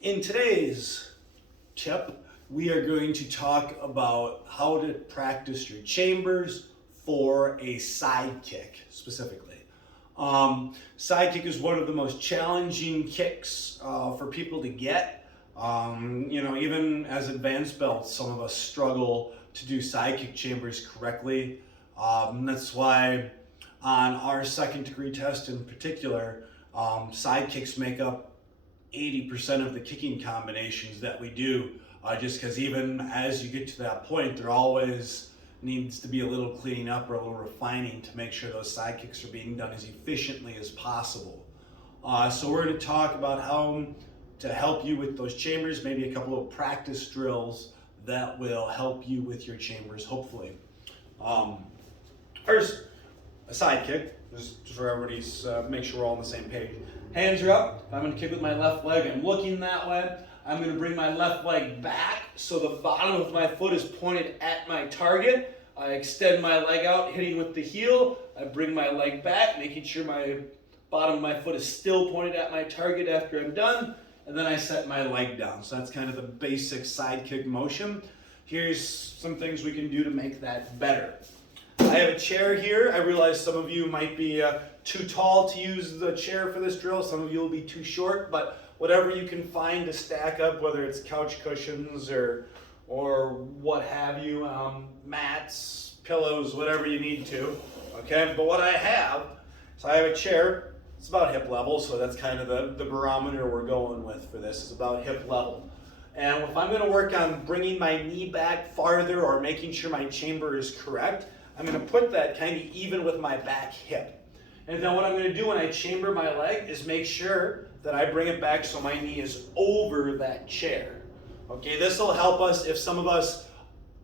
In today's tip, we are going to talk about how to practice your chambers for a sidekick specifically. Sidekick is one of the most challenging kicks for people to get. Even as advanced belts, some of us struggle to do sidekick chambers correctly. That's why on our second degree test in particular, sidekicks make up 80% of the kicking combinations that we do, just because even as you get to that point, there always needs to be a little cleaning up or a little refining to make sure those side kicks are being done as efficiently as possible. So we're going to talk about how to help you with those chambers, maybe a couple of practice drills that will help you with your chambers, hopefully. First, a side kick, just for everybody's, make sure we're all on the same page. Hands are up. If I'm going to kick with my left leg, I'm looking that way. I'm going to bring my left leg back so the bottom of my foot is pointed at my target. I extend my leg out, hitting with the heel. I bring my leg back, making sure my bottom of my foot is still pointed at my target after I'm done. And then I set my leg down. So that's kind of the basic side kick motion. Here's some things we can do to make that better. I have a chair here. I realize some of you might be too tall to use the chair for this drill. Some of you will be too short, but whatever you can find to stack up, whether it's couch cushions or what have you, mats, pillows, whatever you need to, okay? But what I have, so I have a chair. It's about hip level, so that's kind of the barometer we're going with for this, is about hip level. And if I'm gonna work on bringing my knee back farther or making sure my chamber is correct, I'm going to put that kind of even with my back hip. And then what I'm going to do when I chamber my leg is make sure that I bring it back so my knee is over that chair. Okay, this will help us if some of us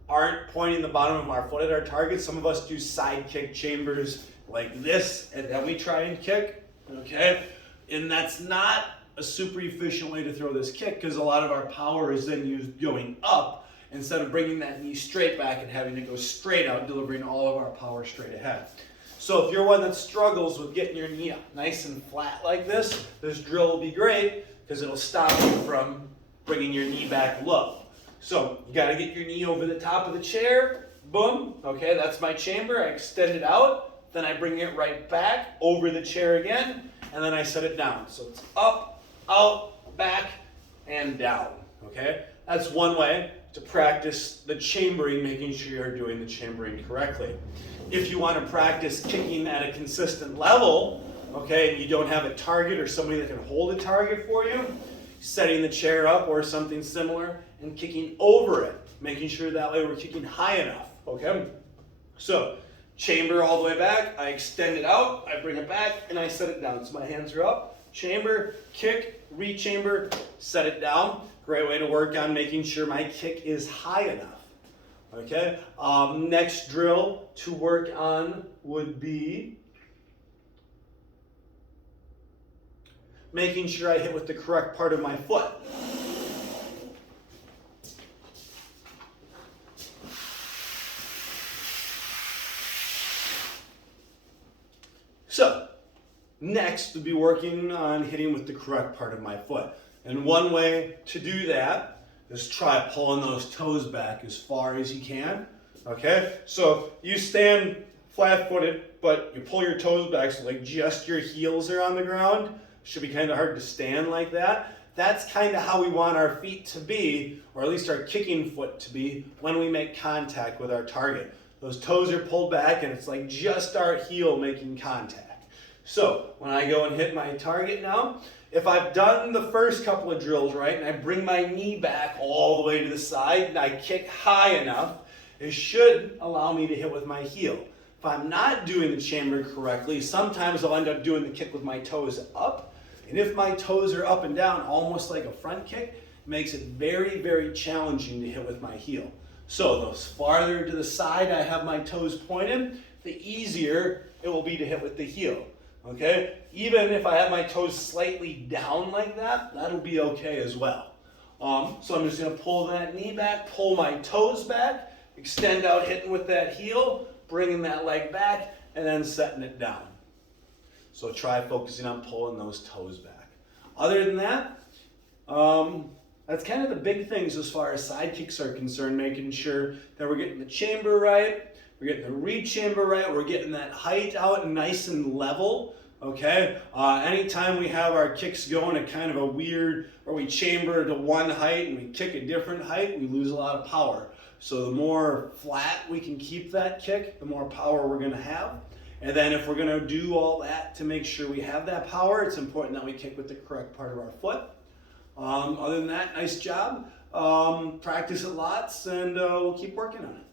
aren't pointing the bottom of our foot at our target. Some of us do side kick chambers like this, and then we try and kick. Okay, and that's not a super efficient way to throw this kick because a lot of our power is then used going up, instead of bringing that knee straight back and having to go straight out, delivering all of our power straight ahead. So if you're one that struggles with getting your knee up nice and flat like this drill will be great because it'll stop you from bringing your knee back low. So you got to get your knee over the top of the chair. Boom. Okay, that's my chamber. I extend it out. Then I bring it right back over the chair again, and then I set it down. So it's up, out, back, and down. Okay, that's one way to practice the chambering, making sure you're doing the chambering correctly. If you want to practice kicking at a consistent level, okay, and you don't have a target or somebody that can hold a target for you, setting the chair up or something similar and kicking over it, making sure that way we're kicking high enough, okay? So, chamber all the way back, I extend it out, I bring it back, and I set it down. So my hands are up, chamber, kick, re-chamber, set it down. Great way to work on making sure my kick is high enough. Okay. Next drill to work on would be making sure I hit with the correct part of my foot. So, next would be working on hitting with the correct part of my foot. And one way to do that is try pulling those toes back as far as you can, okay? So you stand flat-footed, but you pull your toes back so like just your heels are on the ground. Should be kind of hard to stand like that. That's kind of how we want our feet to be, or at least our kicking foot to be, when we make contact with our target. Those toes are pulled back and it's like just our heel making contact. So when I go and hit my target now, if I've done the first couple of drills right and I bring my knee back all the way to the side and I kick high enough, it should allow me to hit with my heel. If I'm not doing the chamber correctly, sometimes I'll end up doing the kick with my toes up. And if my toes are up and down, almost like a front kick, it makes it very, very challenging to hit with my heel. So the farther to the side I have my toes pointed, the easier it will be to hit with the heel. Okay, even if I have my toes slightly down like that, that'll be okay as well. So I'm just going to pull that knee back, pull my toes back, extend out, hitting with that heel, bringing that leg back, and then setting it down. So try focusing on pulling those toes back. Other than that, That's kind of the big things as far as side kicks are concerned, making sure that we're getting the chamber right, we're getting the reed chamber right, we're getting that height out nice and level. Okay, anytime we have our kicks going at kind of a weird, or we chamber to one height and we kick a different height, we lose a lot of power. So the more flat we can keep that kick, the more power we're going to have. And then if we're going to do all that to make sure we have that power, it's important that we kick with the correct part of our foot. Other than that, nice job. Practice it lots, and we'll keep working on it.